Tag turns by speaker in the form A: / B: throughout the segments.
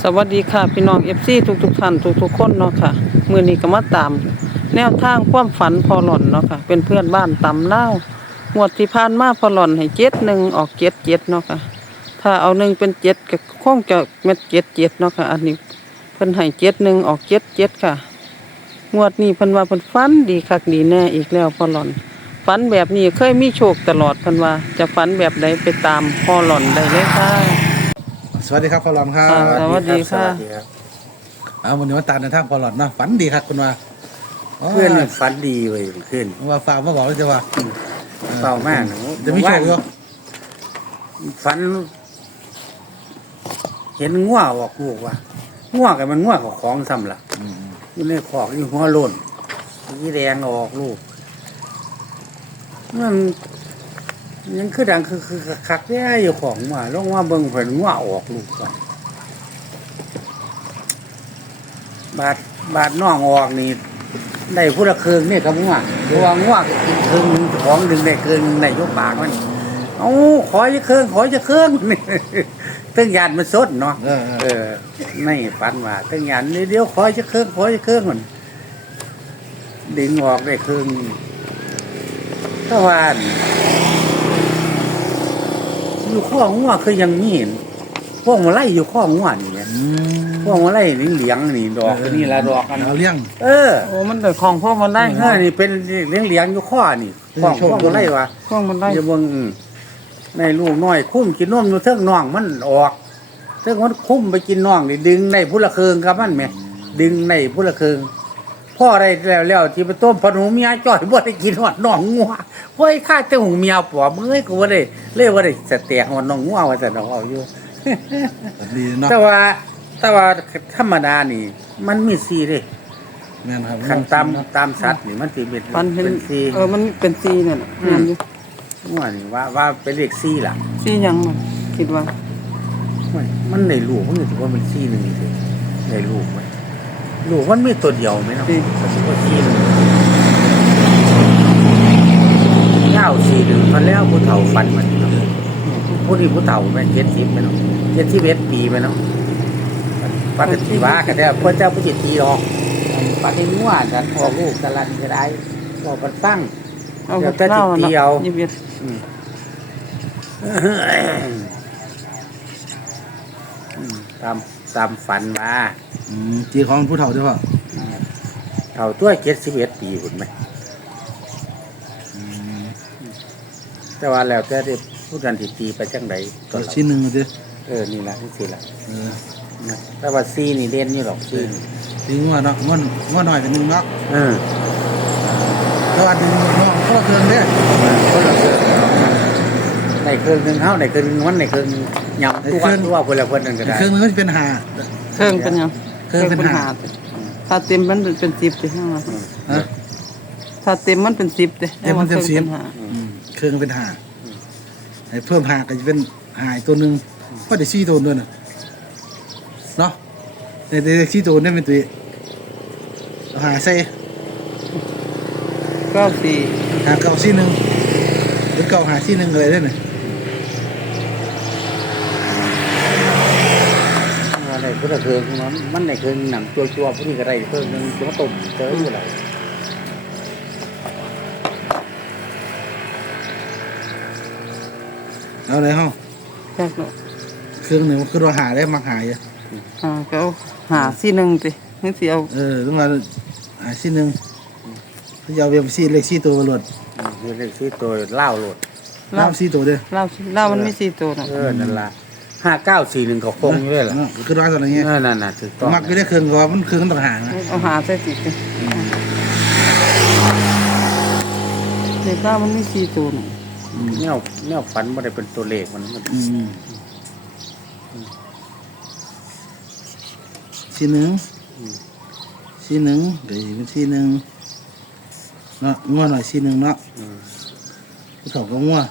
A: สวัสดีค่ะพี่น้องFCทุกท่านทุกคนเนาะค่ะมื้อนี้ก็มาตามแนวทางความฝันพอหล่อนเนาะค่ะเป็นเพื่อนบ้านตำเล่าวงวดที่ผ่านมาพอหล่อนให้71ออก77เนาะค่ะถ้าเอา1เป็น7ก็คงจะเม็ด77เนาะค่ะอันนี้เพิ่นให้71ออก77ค่ะงวดนี้เพิ่นว่าเพิ่นฝันดีคักดีแน่อีกแล้วพอหล่อนฝันแบบนี้เคยมีโชคตลอดเพิ่นว่าจะฝันแบบใดไปตามพอหล่อนได้เลยค่ะ
B: สวัสดีครับพอหลอดครับ
A: สวัสดีค่ะ
C: สวัสดีครับ
B: วันนี้มาตามในทางพอหลอดเนาะฝันดีครับคุณว่า
C: เพื่อนมันฝันดีเว้ยขึ้น
B: ว่าฝากมาบอกเลยจะว่า
C: เศร้ามากนะ
B: จะไม่โชคอยู่
C: ฝัน เห็นง่วออกลูกว่าง่วกันมันง่วของซ้ำล่ะอยู่ในขอกอยู่หัวโล้นยี่แดงออกลูกมันยังคือดังคือคักแย่อยู่ของว่าลงว่าเบิ่งเพิ่นง่วออกลูกก่อนบาดน้องออกนี่ได้ผู้ละเครื่องนี่ครับง่วเพราะว่าง่วกินเครื่องของดึงได้เครื่องได้ยกปากมันเอาขอจะเครื่องนี่ตั้งยานมันสดเนาะไม่ฝันว่าตั้งยานเดี๋ยวขอจะเครื่องมันดึงออกได้เครื่องถ้าว่าอยู่ข้อง่วคือยังมีพวกมาไล่อยู่ข้อง่วนี่พวกมาไล่เหลียงนี่ดอกนี่ละดอกกัน
B: เอาเลี้ยง
A: โอ้มันได้ของพวกมันได้
C: นี่เป็นเหลียงอยู่ข้อนี่ข้อพวกมาไล่วะ
A: พวกมันได้
C: อย่าเบิ่งในลูกน้อยคุ้มกินนมอยู่เทิงน่องมันออกเทิงมันคุ้มไปกินน่องนี่ดึงในพุละเคืองครับมันแม่ดึงในพุละเคืองพ่อได้แล้วที่ไปต้มพนูเมียจ่อยบ่ได้กินหอดน่องงัวเฮ้ยข้าเจ้าหูเมียปอบเอ้ยกูบ่ได้เลยบ่ได้สแต็กหอดน่องงัวว่าซั่นเอาอยู่
B: ดีเนาะ
C: แต่ว่าธรรมดานี่ มันมีสีเด้
B: แม่นครับ
C: คันตามสัตว์นี่มันสิเป็น
A: ปันเห็น
C: เป็นสี
A: มันเป็นซีเนี่ยน่ะแม่นอยู่
C: งัวนี่ว่าเป็นเลขสีล่ะ
A: ซีหยังมันคิดว่า
C: มันในลูกมันถือว่ามันซี่หนึ่งเลยในลูกมันลูกมันมีตัวเดียวไหมเนาะมันถือว่าซี่หนึ่งเง่าซี่หนึ่งพันแล้วผู้เฒ่าฟันมันเนาะผู้นี้ผู้เฒ่าแม่70ไหมเนาะ71 ปีไหมเนาะปฏิทิว่ากันได้พระเจ้าผู้จิตตีหรอกปฏิมั่วกันออกลูกกันลันก็ได้บอกมันตั้ง
A: เอา
C: เดี๋ยว
A: แต่
C: แต่
A: เล่า
C: จิตเดียว ตามฝันมา
B: จีของผู้เฒ่าด้วยป่ะ
C: เท่าตัว71 ปีคุณไหมแต่ว่าแล้วแต่ได้พูดกันทีตีไปจังได
B: ก็ชิ้นหนึ่งดิ
C: นี่ละนี่สิละนะแต่ว่าซีนี่เด่นนี่หรอกซีนี่
B: ตีงัวเนาะงัวหน่อยเป็นหนึ่งเนาะ
C: เออ
B: แต่ว่าดึงน้องก็เกินเนี่ย
C: คนละเครื่องในเครื่องหนึ่งเฮาในเครื่องหนึ่งมันในเครื่องหนึ่งยำทุกวันตัวคนละคนนั่นก็ได้
B: เครื่องนึงมันเป็นหา
A: เครื่องเป็นหยัง
B: เครื่องเป็นหา
A: ถ้าเต็มมันเป็น10ติข้างล่าง
B: ฮะ
A: ถ้าเต็มมันเป็น10ติ
B: เต็มมันเป็น10 เครื่องเป็นหาให้เพิ่มหาก็จะเป็นหายตัวหนึ่งเพราะเดี๋ยวชี้ตัวด้วยเนาะในเด็กชี้ตัวนี่เป็นตัวหาใส่
A: 94
B: หาเก่าซี่หนึ่งหรือเก่าหาซี่หนึ่งอะไรได้ไหม
C: ในพุทธเครื่องมันในเครื่องหนังจัวๆพวกนี้ก็ได้เครื่องหนึงตัวต้มเจออยู่แล้ว
B: เอาอะไรห้อง
A: แค่นั้น
B: เครื่องหนึ่งมันคือเราหาได้มักหายอ่ะ
A: ก็เอาหาซีหนึงตินี่สิเอา
B: ต้องมาหาซี่หนึ่งถ้าจะเอาเว็บซี่เล็กซี่ตัวบรวด
C: คือเลขที่ตัวเล่าโหลด
B: น้ำซี่ตัวเด้อ
A: เล่ามันมี4ตัวน่ะ
C: นั่นละ5941เขาคงอยู่เลยล่ะ
B: คือร้อยตัวอะไรเงี้ย
C: นั่นน่ะถูกต้อง
B: มักไม่ได้เครื่องก็ว่ามันเครื่องต่างหากนะ
A: เอาหาใส่ติติเด็กเล่ามันมี4ตัวน่ะ
C: แนวฝันไม่ได้เป็นตัวเลขมัน
B: ซี่หนึ่งซี่หนึ่งเดี๋ยวเป็นซี่หนึ่งเนาะงัวหน่อยซี่หนึ่งเนาะผู้เฒ่าก็งัว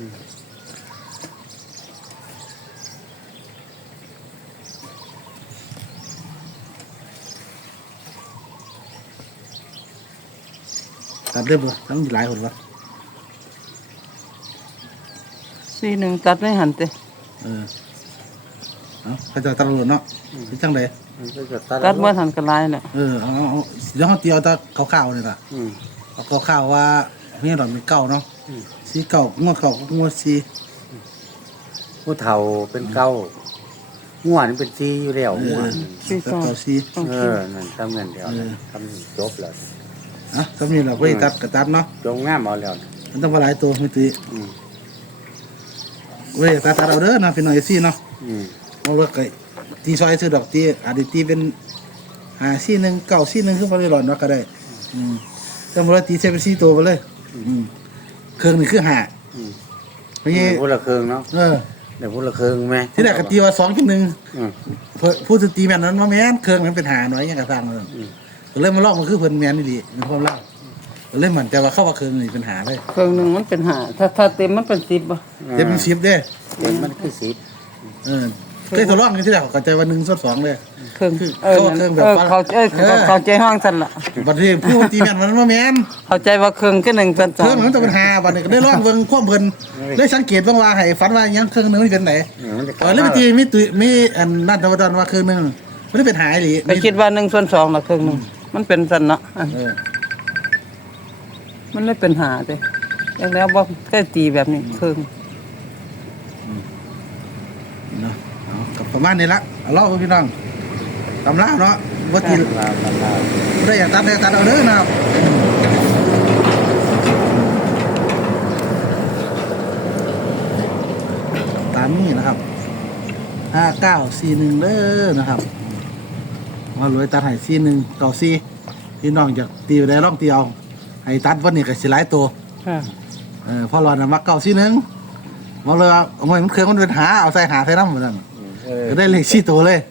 B: ตัดได้ปะทั้งหลายคนวะ
A: 4 1ตัดได้หันติ
B: เออเขาจะตำรวจเนาะเป็นจังได
C: มันก็จะ
A: ตัดเมื่อทันกันหลายน่ะ
B: เอาเดี๋ยวเขาเตียวตาขาวๆนี่ล่ะ
C: อืม
B: เอาขาวๆว่ามีหลอดมีเก่าเนาะ
C: อืม
B: สีเก่างวดเก่าก็งวดสี
C: ผู้เฒ่าเป็นเก้าง่วนเป็นซีอยู่แล้วง่วน
B: เก่าสี
C: นั่นทำเงินเดียวทำจบแล้ว
B: ก็มีเราเพิ่ตัดกระตัดเนาะ
C: จงงามเอาแล้ว
B: มันต้องมาหลายตัวไม่ตี
C: อืม
B: เว้ยตัดเอาเด้อนะพี่น้อยซี่เนาะ
C: อืม
B: เอาเลิกไก่ตีซอยซื้อดอกตีอาจจะตีเป็นซี่หนึ่งเก่าซี่หนึ่งคือพอได้หลอดเนาะก็ได้แต่เมื่อตีเซเป็นซี่ตัวไปเลยเครื่องนี่คือหา
C: อืม
B: ไม่ใช่
C: พูดละเครื่องเนาะเดี๋ยวพูดละเครื่องไหม
B: ที่แรกก็ตีว่า2.1
C: อืม
B: พูดตีแม่นนั้นว่าแม่นเครื่องนั้นเป็นหาหน่อยยังกระซังเลยก็เลยมาลอกมันคือเพิ่นแม่นนี่ดีเป็นความเล่าก็เลยมั่นใจว่าเข้าว่าเครื่องนี่เป็นหาเลย
A: เครื่องหนึงมันเป็น5ถ้าเต็มมันเป็น10บ่
B: เดี๋ยวเป็น10เด้
C: เดี๋ยวมันคือสิบ
B: เคยทดลองกันที่แรกเข้าใจว่า1/2เลย
A: เครื่อง
B: คือ
A: นั่น
B: เครื่องแบบ
A: เข้าใจห้องซั่นล่ะ
B: บัดนี้ผู้ตีแม่นมันว่าแม่น
A: เข้าใจว่าเครื่องคือ1เป็น
B: เครื่องมันต้องเป็นหาบัดนี้ก็ได้ลองเบิ่งความเพิ่นได้สังเกตบ้างว่าให้ฝันว่าหยังเครื่องหนึงมันเป็นไหนเลยไปตีมีตุมีอันนั่นธรรมดาว่าเครื่องหนึงมันเป็นหาอีหลี
A: ก็คิดว่า1/2ล่ะเครื่องหนึงมันเป็นซั่นเนาะ มันเลยเป็นหาเด้แล้วบ่เคยตีแบบนี้เครื่อง
B: เนาะเอากับประมาณนี้ละเอาเล่าพี่น้องตำราเนาะบ่ตี
C: ลาว
B: ได้อยากตัดได้ตัดเอาเด้อนะครับตามนี้นะครับ5941เด้อนะครับมารวยตัดให้41 94พี่น้องอยากตีไปได้ลองตีเอาให้ตัดวันนี้ก็สิหลายตัว
A: ค่ะ
B: พอรอน่ะมัก94มาเลยว่าเอามันเครื่องมันเป็นหาเอาใส่หาใส่น้ำเหมือนกันก็ได้เลข4ตัวเลย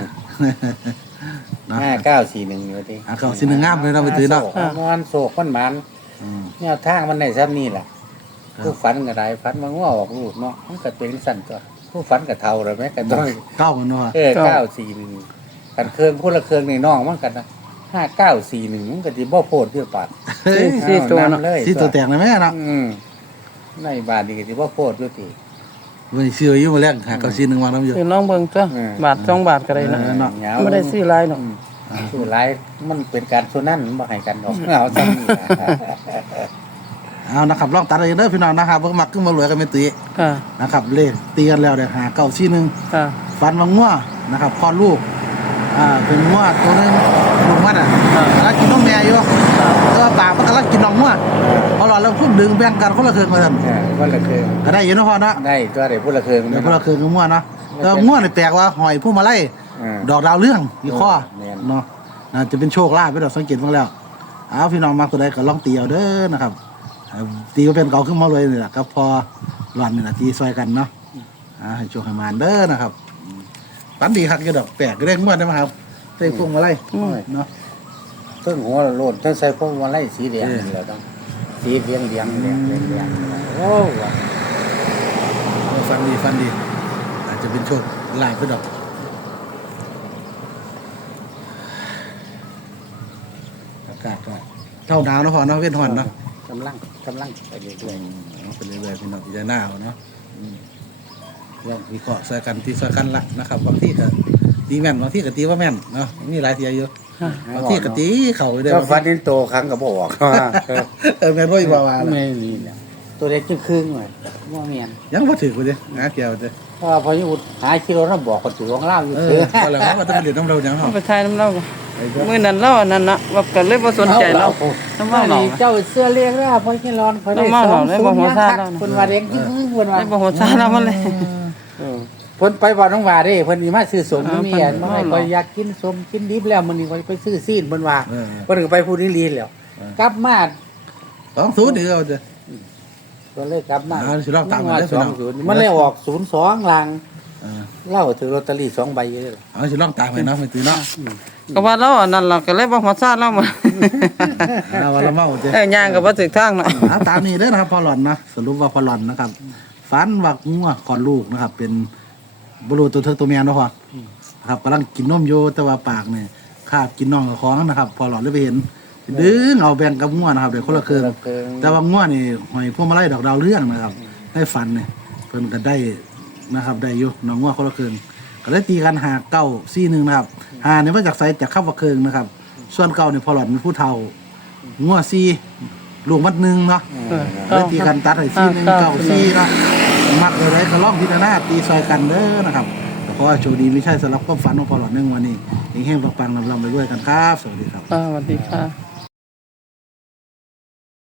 B: นะ
C: 5941อยู่ที่
B: 5941งามเลยเราไปตื่นเนาะ
C: มันโศกมันมันเนี่ยทางมันได้ซ้ำนี่แหละผู้ฝันก็ได้ฝันว่าง้อออกลูกเนาะมันก็เป็นสั่นตัวผู้ฝันก็เท่าเลยไหมก็ต้อง
B: เก้ามันเนาะ
C: 941กันเครื่องพูดละเครื่องในน้องมันกันนะ5941มันก็สิบ่โพดเพื่อปัด
A: สี่ตัวเนาะ
C: เลย
B: 4ตัวแตกเลยแม่เนาะ
C: ในบาทนี่ก็สิบ่โพดด้วยติ
B: วันนี้ซื้ออยู่มาแรก5941วางน้ำอยู่
A: คือน้องเบิ่งตัวบาท2บาทก็ได้นะ
B: เนาะ
A: บ่ได้ซื้อหลายเนาะ
C: ชื่อหลายมันเป็นการส่วนนั้นบ่ให้กันดอกเอาซ้ำนี่ล่ะ
B: เอานะครับลองตัดเอาเด้อพี่น้องนะครับเพิ่งมักขึ้นมารวยกันเป็นตี
A: ค่ะ
B: นะครับเลขตีกันแล้วเดี๋ยว5941
A: ค่ะ
B: ฟันมังงัวนะครับคลอดลูกเป็นงัวตัวนึงลูกมันกำลังกินนมแม่อยู่แล้วปากมันกำลังกินนมงัวพอเราพูดดึงแบ่งกันคนละครึ่งมาสั่น
C: คนละเครื่อง
B: ก็ได้อยู่เนาะพ่อเนาะ
C: ได้ตัวได้พูดละเครื่อง
B: เดี๋ยวคนละครึ่งกับงัวเนาะแล้วงัวนี่แปลกว่าหอยผู้มาไล่ดอกดาวเรื่องอยู่ข้อเนาะจะเป็นโชคลาภไปดอกสังเกตบ้างแล้วเอาพี่น้องมักตัวใดก็ลองตีเอาเด้อนะครับตีก็เป็นเก่าขึ้นมาเลยนี่แหละครับพอหลอนนี่แหละตีซอยกันเนาะให้โชคให้มานเด้อนะครับปันดีครับก็ดอกแปลกก็ได้งัวได้มาครับใส่พวงมาไล่เนาะ
C: เครื่องหัวโลดถ้าใส่พวกมาไล่สีแดงนี่แหละต้องสีเลี้ยงโอ้ว่ะ
B: ฟันดีอาจจะเป็นโชคลาภก็ดอกอากาศก็เท่าหนาวเนาะพอเนาะเว้นหอนเนาะ
C: กำลังไปเรื่อย
B: เป็นเรื่อยๆพี่น้องที่จะหน้าเนาะลองวิเคราะห์ใส่กันตีใส่กันละนะครับบางที่ก็ตีแม่นบางที่ก็ตีว่าแม่นเนาะมีหลายเทียอยู่บางที่ก็ตีเข่าเลย
C: ๆก็ฟันนินโตครั้งก็บ่ออก
B: แม่นบ่อีกว่าละ
C: ไม่มีแล้วตัวเล็กจึงครึ่งเลยว่าเมียน
B: ยังบ่ถือกูเด้หาเกี่ยวเด้
C: เพราะพอยุดหากิโลน้ำบอกคนถือของเล่าอยู่
B: เอ
C: เถ
B: อ
C: อะ
B: พอแล้วว่าต้องเรียนน้ำเราจัง
A: เอา
B: เฮา
A: ไปทายน้ำเล่าบ่มื้อนั้นเล่าอันนั้นน่ะว่าก็เลยบ่สนใจเราน้ำเมาหนอง
C: เจ้าเสื้อเรียกว่าพอแค่ร้อนพอได้คนว่าเด็กยิ่งคนว่า
A: ได้บ่หัวซาเรามาเลย
C: เพิ่นไปบ่อน้องว่าเด้เพิ่นนี่มาซื้อสมมีอันมาให้ข่อยอยากกินสมกินดิบแล้วมื้อนี้ข่อยไปซื้อซีนเพิ่นว่าเพิ่นก็ไปผู้นี้ลีนแล้วกลับมา
B: 20นี่เอาเด้
C: ก็เลยกลับมา
B: สิลองตามมาเด้อพี่น้อง
C: 20มันเลยออก02ลัง
B: เออ
C: เล่าถือลอตเตอรี่2ใบอยู่เลย
B: เอาสิลองตามให้เนาะไม่ตื่นเนาะ
A: ก็ว่าเราอันนั้นเราก็เลยบ่หัวซาเรามา
B: ว่าละเมาเด้
A: ย่างก็บ่ถึกทางเนาะ
B: ตามนี้เด้อนะครับพอหลอนนะสรุปว่าพอหลอนนะครับฟันวักงัวก่อนลูกนะครับ เป็นบรูตัวเธอตัวเมียเนาะพ่อครับกำลังกินนมอยู่แต่ว่าปากเนี่ยคาบกินน่องกับของนะครับ พอหลอนเลยไปเห็นดึงเอาแบ่งกับงัวนะครับเดี๋ยวคนละครึ่งแต่ว่างัวนี่หอยพวกมาไล่ดอกดาวเรื่องนะครับให้ฟันเนี่ยเพิ่นก็ได้นะครับได้อยู่น้องงัวคนละครึ่งก็เลยตีกันหาเก้าซี่หนึ่งนะครับหาเนี่ยมาจากไซจากข้าวเคืองนะครับ ส่วนเก้าเนี่ยพอหลอดเป็นผู้เฒ่างัวซี่ลูกมัดหนึ่งเนาะเลยตีกันตัดให้ซี่หนึ่งเก้าซี่เนาะมักอะไรก็ล่องพิจารณาตีซอยกันเด้อนะครับเพราะว่าโชคดีไม่ใช่สำหรับความฝันของพอหลอดในวันนี้เฮงๆปังๆลำๆไปด้วยกันครับสวัสดีครับ
A: สวัสดีค่ะ